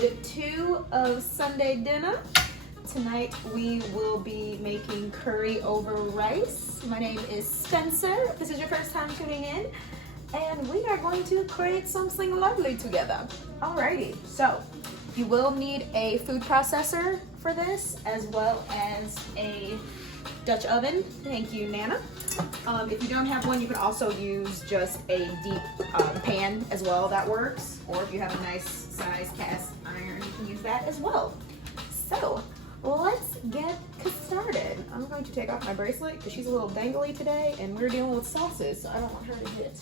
episode 2 of Sunday dinner. Tonight we will be making curry over rice. My name is Spencer, if this is your first time tuning in, and we are going to create something lovely together. Alrighty, so you will need a food processor for this, as well as a Dutch oven. Thank you, Nana. If you don't have one, you can also use just a deep pan as well, that works. Or if you have a nice size cast iron, you can use that as well. So let's get started. I'm going to take off my bracelet because she's a little dangly today and we're dealing with sauces, so I don't want her to get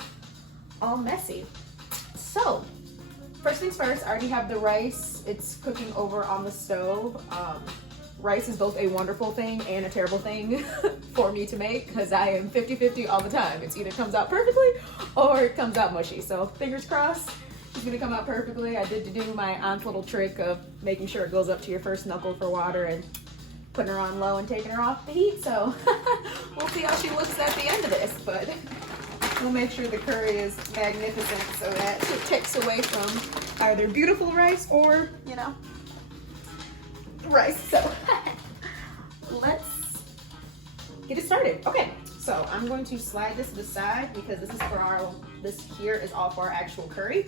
all messy. So first things first, I already have the rice. It's cooking over on the stove. Rice is both a wonderful thing and a terrible thing for me to make because I am 50-50 all the time. It's either comes out perfectly or it comes out mushy. So fingers crossed, it's gonna come out perfectly. I did do my aunt's little trick of making sure it goes up to your first knuckle for water and putting her on low and taking her off the heat. So we'll see how she looks at the end of this, but we'll make sure the curry is magnificent so that it takes away from either beautiful rice or, you know, rice. So let's get it started. Okay, so I'm going to slide this to the side because this is for this here is all for our actual curry.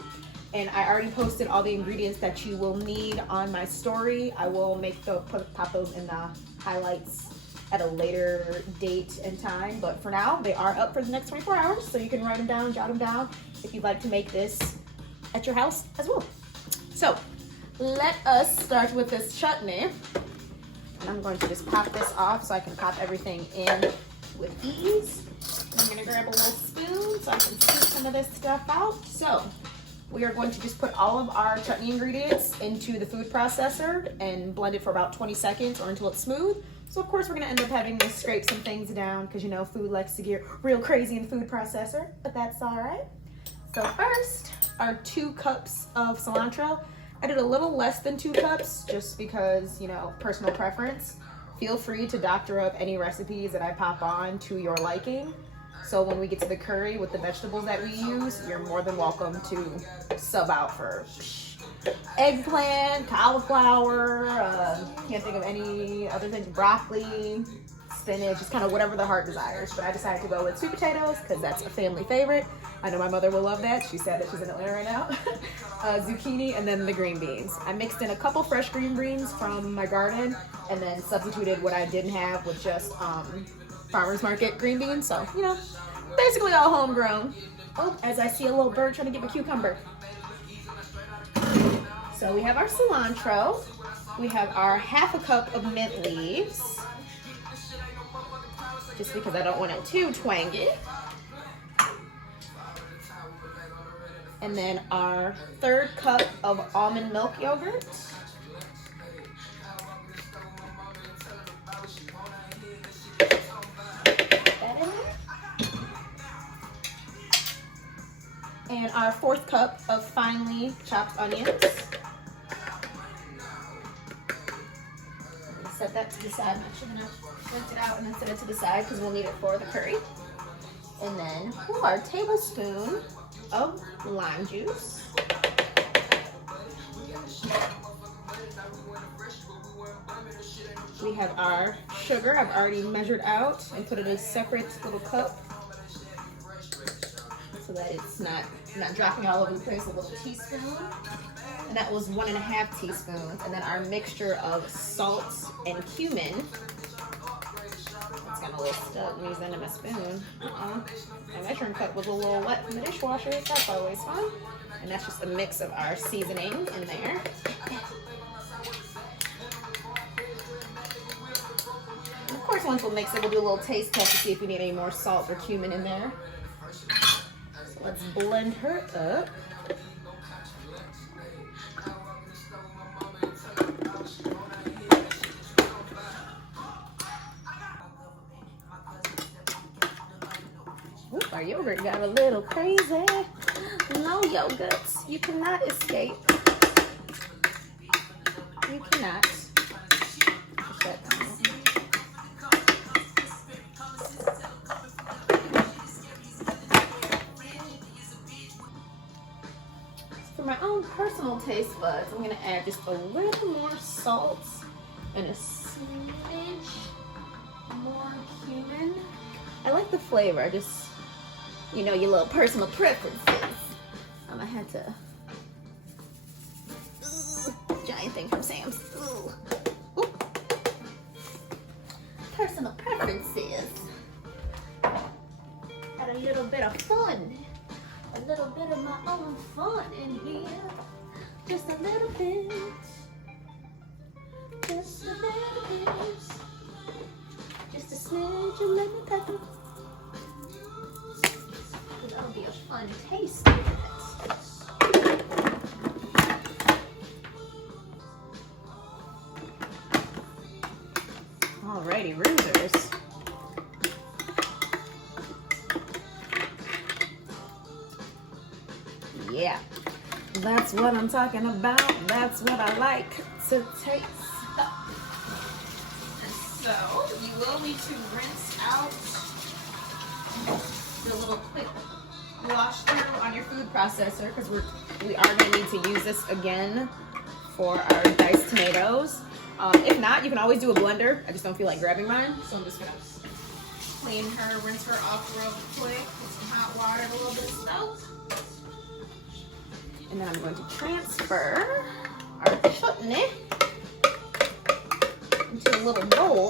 And I already posted all the ingredients that you will need on my story. I will pop those in the highlights at a later date and time, but for now they are up for the next 24 hours, so you can write them down, jot them down if you'd like to make this at your house as well. So let us start with this chutney. And I'm going to just pop this off so I can pop everything in with ease. I'm gonna grab a little spoon so I can scoop some of this stuff out. So we are going to just put all of our chutney ingredients into the food processor and blend it for about 20 seconds or until it's smooth. So of course we're gonna end up having to scrape some things down because, you know, food likes to get real crazy in the food processor, but that's all right. So first, our 2 cups of cilantro. I did a little less than 2 cups just because, you know, personal preference. Feel free to doctor up any recipes that I pop on to your liking. So when we get to the curry with the vegetables that we use, you're more than welcome to sub out for eggplant, cauliflower, can't think of any other things, broccoli, spinach, just kind of whatever the heart desires. But I decided to go with sweet potatoes because that's a family favorite. I know my mother will love that. She said that she's in Atlanta right now. Zucchini, and then the green beans. I mixed in a couple fresh green beans from my garden and then substituted what I didn't have with just farmer's market green beans. So, you know, basically all homegrown. Oh, as I see a little bird trying to get a cucumber. So we have our cilantro. We have our ½ cup of mint leaves, just because I don't want it too twangy. And then our 3rd cup of almond milk yogurt. And our 4th cup of finely chopped onions. Set that to the side. I'm actually gonna rinse it out and then set it to the side because we'll need it for the curry. And then our tablespoon of lime juice. We have our sugar. I've already measured out and put it in a separate little cup so that it's not dropping all over the place. A little teaspoon. And that was 1½ teaspoons. And then our mixture of salt and cumin. It's got a little stuck. I'm using my spoon. My measuring cup was a little wet from the dishwasher. That's always fun. And that's just a mix of our seasoning in there. And of course, once we'll mix it, we'll do a little taste test to see if we need any more salt or cumin in there. So let's blend her up. Our yogurt got a little crazy. No yogurts. You cannot escape. You cannot. For my own personal taste buds, I'm gonna add just a little more salt and a smidge more cumin. I like the flavor, just, you know, your little personal preferences. I'm gonna have to, giant thing from Sam's. Ooh. Personal preferences. Got a little bit of fun. A little bit of my own fun in here. Just a little bit. Just a little bit. Just a smidge of lemon pepper. That'll be a fun taste of it. Alrighty, rooters. Yeah, that's what I'm talking about. That's what I like to taste. So you will need to rinse out the little quick wash through on your food processor because we are going to need to use this again for our diced tomatoes. If not, you can always do a blender. I just don't feel like grabbing mine, so I'm just going to clean her, rinse her off real quick with some hot water and a little bit of soap. And then I'm going to transfer our chutney into a little bowl.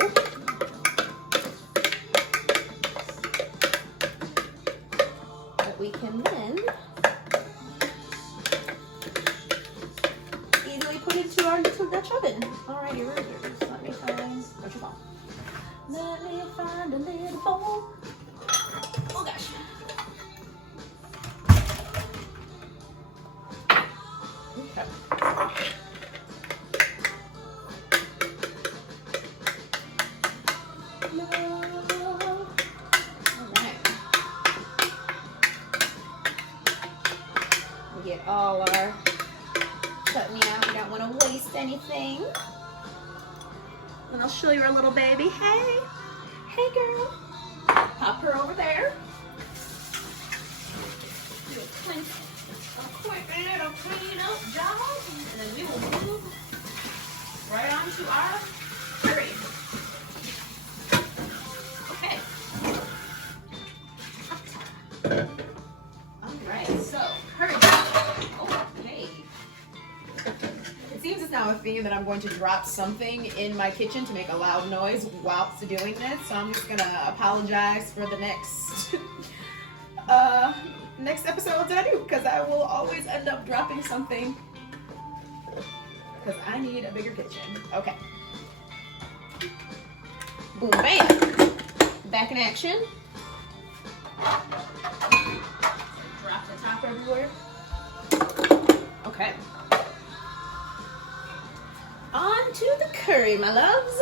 That we can then easily put into our little Dutch oven. Alrighty, rooters, let me find, what you call? Let me find a little bowl. Oh gosh. Okay. Get all our chutney out. We don't want to waste anything. And I'll show you our little baby. Hey, hey girl. Pop her over there. Do a quick little clean up job, and then we will move right on to our curry. Okay. Alright, so curry. Okay. It seems it's now a theme that I'm going to drop something in my kitchen to make a loud noise whilst doing this, so I'm just gonna apologize for the next next episode that I do, because I will always end up dropping something because I need a bigger kitchen. Okay. Boom, bam. Back in action. Drop the top everywhere. Okay. On to the curry, my loves.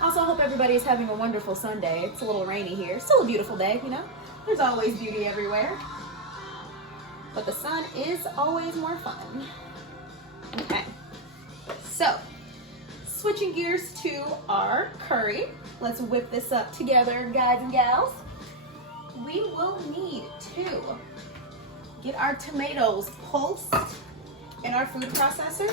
Also, I hope everybody's having a wonderful Sunday. It's a little rainy here. Still a beautiful day, you know? There's always beauty everywhere. But the sun is always more fun. Okay. So, switching gears to our curry. Let's whip this up together, guys and gals. We will need to get our tomatoes pulsed in our food processor.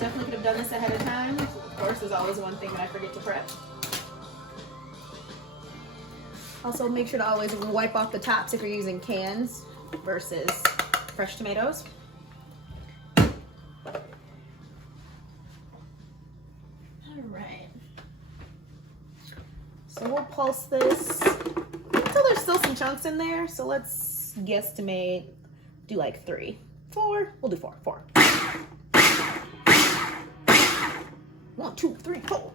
Definitely could have done this ahead of time. Of course, there's always one thing that I forget to prep. Also, make sure to always wipe off the tops if you're using cans versus fresh tomatoes. All right. So we'll pulse this until there's still some chunks in there. So let's guesstimate, do like 3, 4. We'll do 4. 1, 2, 3, 4.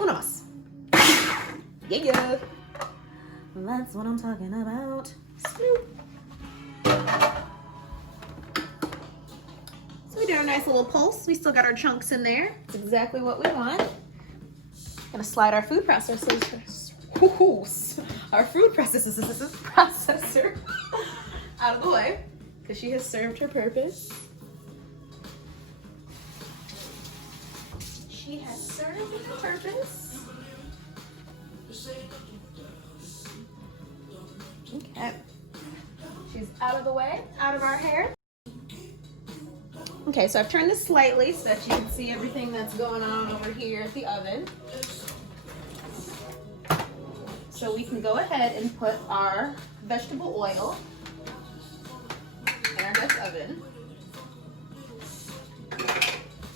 Una más. Yeah. That's what I'm talking about. Snoop. So we did a nice little pulse. We still got our chunks in there. That's exactly what we want. Gonna slide our food processor. Our food processor out of the way because she has served her purpose. She has served her purpose. Okay. She's out of the way, out of our hair. Okay, so I've turned this slightly so that you can see everything that's going on over here at the oven. So we can go ahead and put our vegetable oil in our Dutch oven.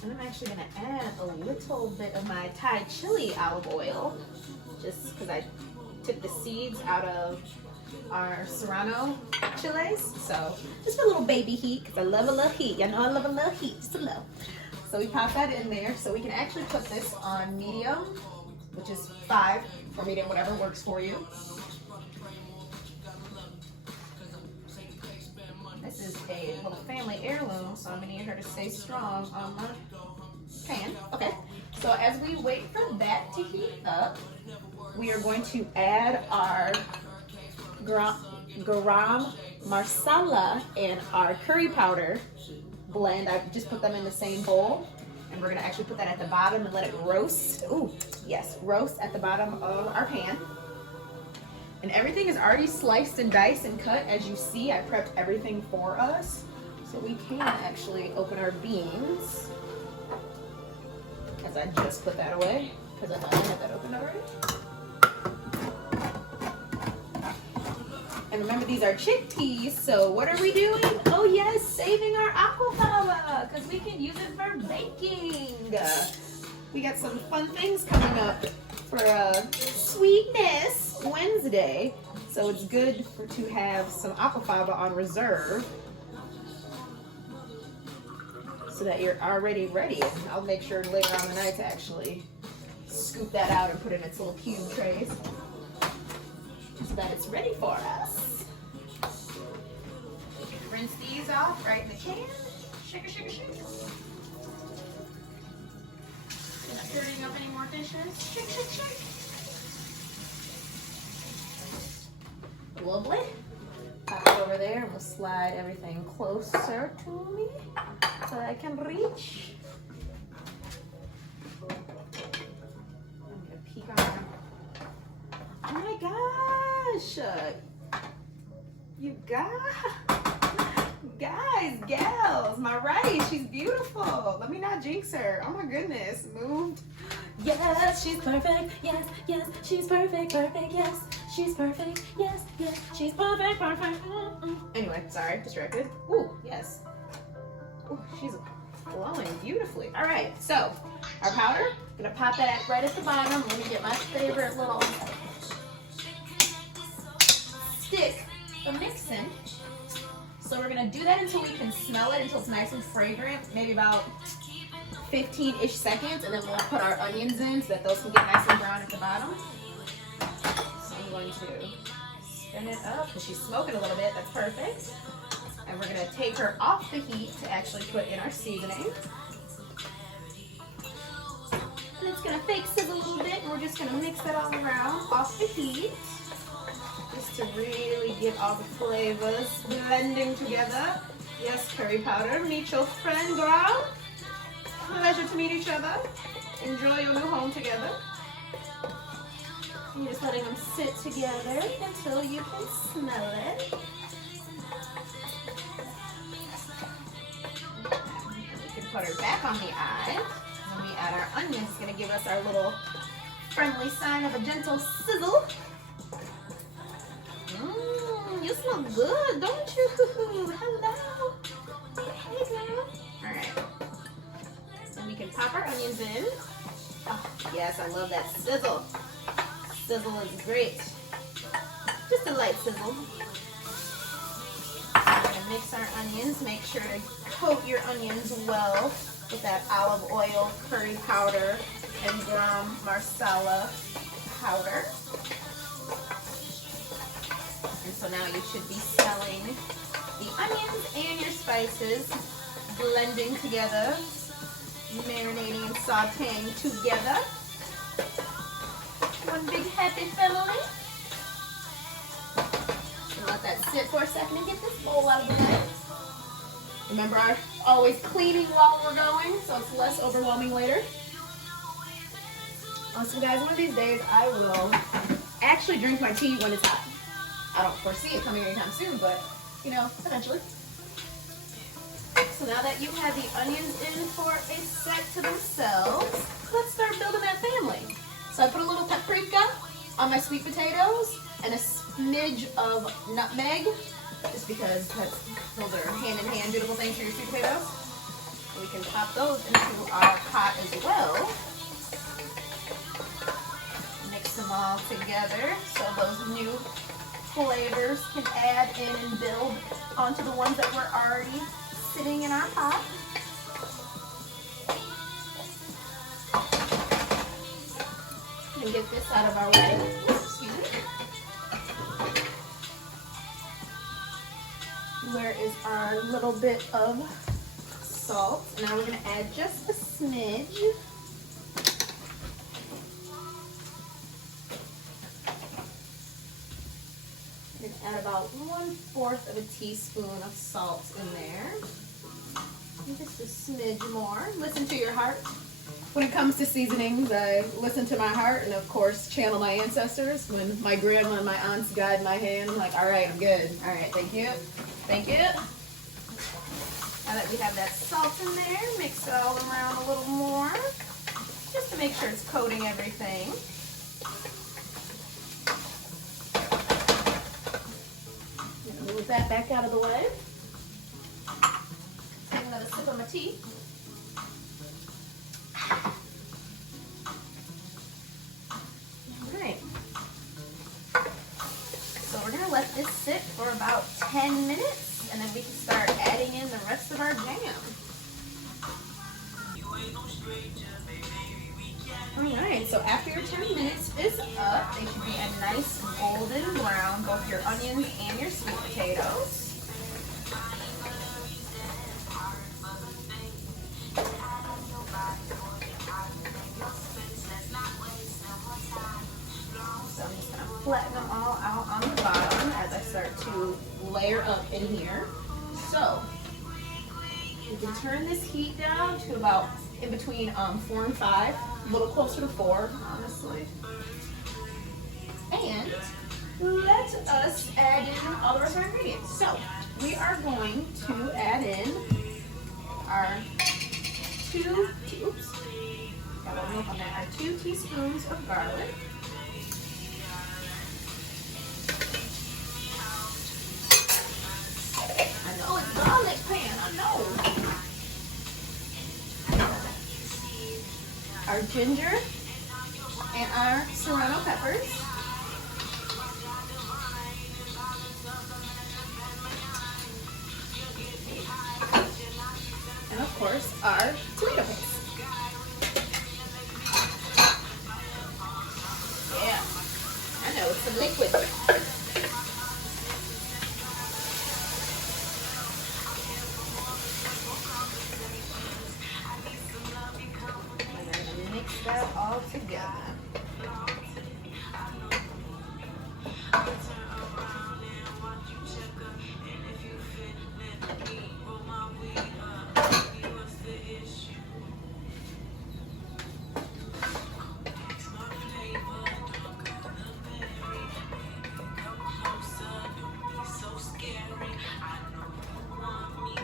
And I'm actually going to add a little bit of my Thai chili olive oil, just because I took the seeds out of our Serrano chiles. So just a little baby heat, because I love a little heat. Y'all know I love a little heat, just a little. So we pop that in there. So we can actually put this on medium, which is 5 or medium, whatever works for you. This is a little family heirloom, so I'm gonna need her to stay strong on my pan. Okay, so as we wait for that to heat up, we are going to add our garam masala and our curry powder blend. I just put them in the same bowl, and we're gonna actually put that at the bottom and let it roast. Ooh, yes, roast at the bottom of our pan. And everything is already sliced and diced and cut. As you see, I prepped everything for us. So we can actually open our beans. As I just put that away, because I thought I had that open already. And remember, these are chickpeas, so what are we doing? Oh yes, saving our aquafaba, because we can use it for baking. We got some fun things coming up for Sweetness Wednesday, so it's good to have some aquafaba on reserve so that you're already ready. And I'll make sure later on the night to actually scoop that out and put it in its little cube trays so that it's ready for us. Rinse these off right in the can. Shake it, shake it, shake it. Not dirtying up any more dishes. Shake, shake, shake. Lovely. Pop it over there and we'll slide everything closer to me so that I can reach. I'm gonna peek on. Oh my gosh! You guys, gals, my rice, she's beautiful. Let me not jinx her. Oh my goodness, moved. Yes, she's perfect. Yes, yes, she's perfect, perfect. Yes, she's perfect. Yes, yes, she's perfect, perfect. Anyway, sorry, distracted. Ooh, yes. Ooh, she's glowing beautifully. All right, so our powder, gonna pop that right at the bottom. Let me get my favorite little stick of mixing. So we're gonna do that until we can smell it, until it's nice and fragrant, maybe about 15-ish seconds, and then we'll put our onions in so that those can get nice and brown at the bottom. So I'm going to spin it up because she's smoking a little bit. That's perfect. And we're going to take her off the heat to actually put in our seasoning. And it's going to fake sizzle a little bit, and we're just going to mix that all around off the heat, just to really get all the flavors blending together. Yes, curry powder. Meet your friend, girl. Pleasure to meet each other. Enjoy your new home together. You're just letting them sit together until you can smell it. We can put her back on the eye. When we add our onions, it's going to give us our little friendly sign of a gentle sizzle. You smell good, don't you? Hello. Hey, girl. All right. We can pop our onions in. Oh, yes, I love that sizzle. Sizzle is great. Just a light sizzle. We're going to mix our onions. Make sure to coat your onions well with that olive oil, curry powder, and garam masala powder. And so now you should be smelling the onions and your spices blending together, marinating and sauteing together. One big happy family. And let that sit for a second and get this bowl out of the way. Remember, our always cleaning while we're going, so it's less overwhelming later. So guys, one of these days I will actually drink my tea when it's hot. I don't foresee it coming anytime soon, but you know, eventually. So now that you've had the onions in for a sec to themselves, let's start building that family. So I put a little paprika on my sweet potatoes and a smidge of nutmeg, just because those are hand-in-hand beautiful things for your sweet potatoes. And we can pop those into our pot as well. Mix them all together so those new flavors can add in and build onto the ones that were already sitting in our pot. And get this out of our way. Excuse me. Where is our little bit of salt? Now we're going to add just a smidge. And add about 1/4 of a teaspoon of salt in there. And just a smidge more. Listen to your heart. When it comes to seasonings, I listen to my heart and, of course, channel my ancestors. When my grandma and my aunts guide my hand, I'm like, all right, I'm good. All right, thank you. Thank you. Now that we have that salt in there, mix it all around a little more, just to make sure it's coating everything. Move that back out of the way. Take another sip of my tea. Alright. So we're going to let this sit for about 10 minutes and then we can start adding in the rest of our jam. Alright, so after your 10 minutes is up, they should be a nice golden brown, both your onions and your sweet potatoes. So I'm just going to flatten them all out on the bottom as I start to layer up in here. So you can turn this heat down to about in between 4 and 5, a little closer to 4, honestly. And let us add in all the rest of our ingredients. So we are going to add in our 2 teaspoons of garlic. I know it's garlic pan, I know. Our ginger and our serrano peppers. And of course, our tomato paste. Yeah, I know, it's some liquid. That all together.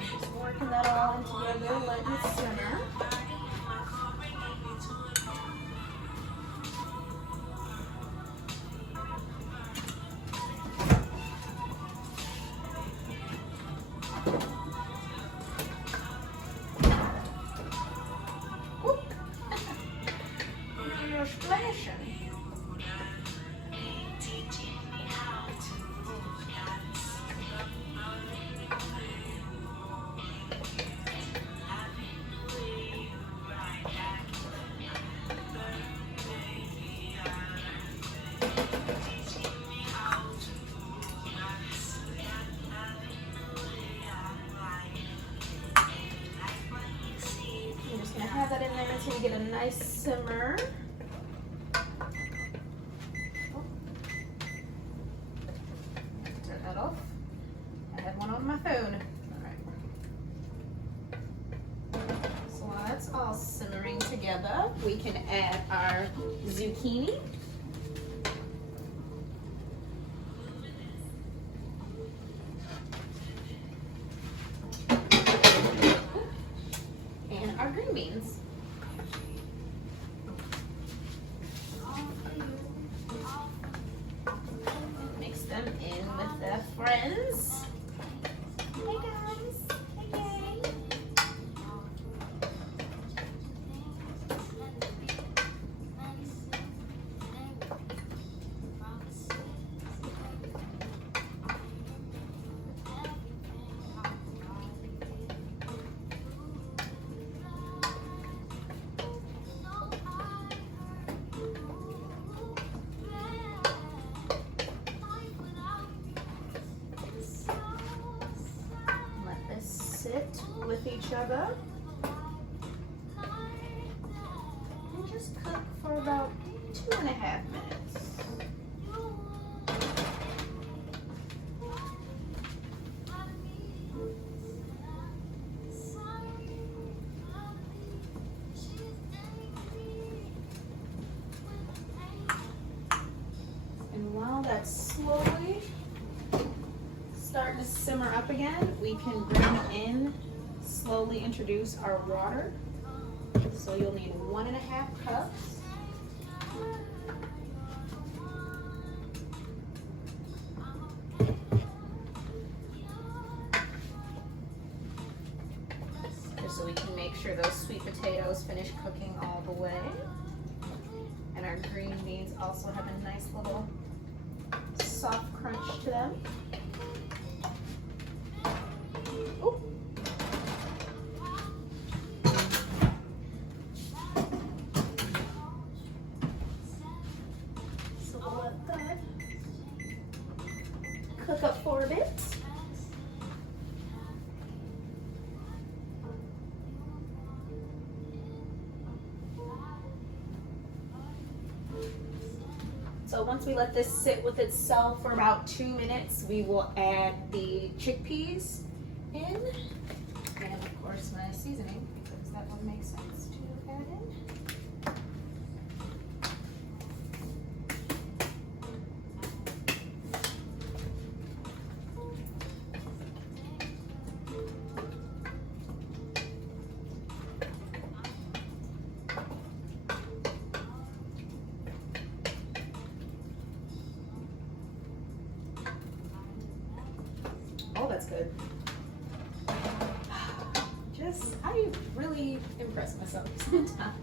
Just working that all in together, letting it simmer. Have that in there until you get a nice simmer. Turn that off. I had one on my phone. Alright. So while that's all simmering together, we can add our zucchini. other. And just cook for about 2.5 minutes. And while that's slowly starting to simmer up again, we can bring in, slowly introduce our water. So you'll need 1.5 cups. Just so we can make sure those sweet potatoes finish cooking all the way. And our green beans also have a nice little soft crunch to them. Ooh. So we'll let that cook up for a bit. So once we let this sit with itself for about 2 minutes, we will add the chickpeas in, and of course my seasoning, because that one makes sense to add in. Oh, that's good. I really impress myself sometimes.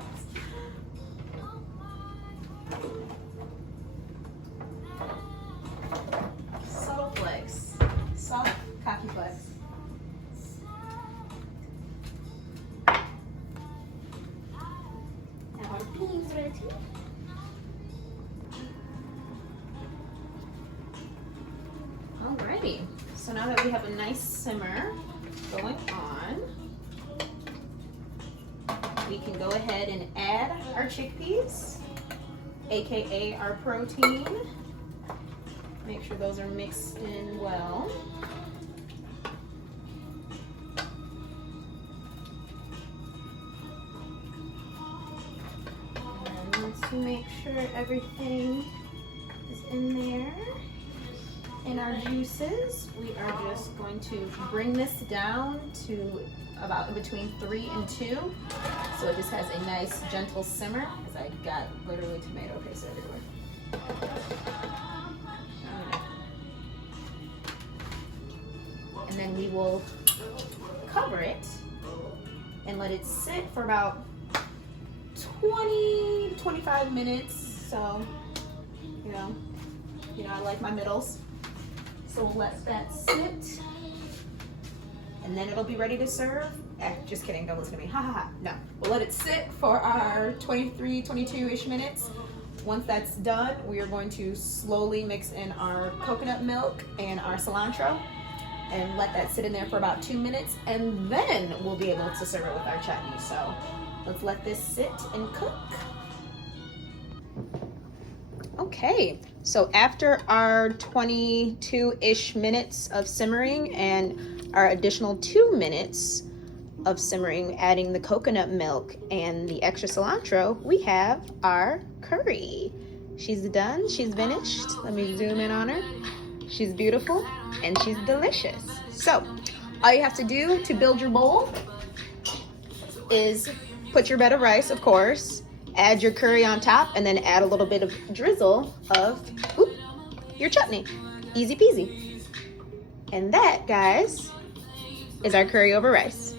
Subtle flex. Soft cocky flex. Now our beans ready. Alrighty. So now that we have a nice simmer going on, we can go ahead and add our chickpeas, aka our protein. Make sure those are mixed in well. And once we make sure everything is in there, in our juices, we are just going to bring this down to about in between 3 and 2, so it just has a nice gentle simmer, because I got literally tomato paste everywhere. And then we will cover it and let it sit for about 20 to 25 minutes. So, you know, I like my middles. So we'll let that sit, and then it'll be ready to serve. Just kidding, don't listen to me, ha ha ha. No, we'll let it sit for our 23, 22-ish minutes. Once that's done, we are going to slowly mix in our coconut milk and our cilantro, and let that sit in there for about 2 minutes, and then we'll be able to serve it with our chutney. So let's let this sit and cook. Okay, so after our 22-ish minutes of simmering and our additional 2 minutes of simmering, adding the coconut milk and the extra cilantro, we have our curry. She's done, she's finished. Let me zoom in on her. She's beautiful and she's delicious. So all you have to do to build your bowl is put your bed of rice, of course, add your curry on top, and then add a little bit of drizzle of your chutney. Easy peasy. And that, guys, is our curry over rice.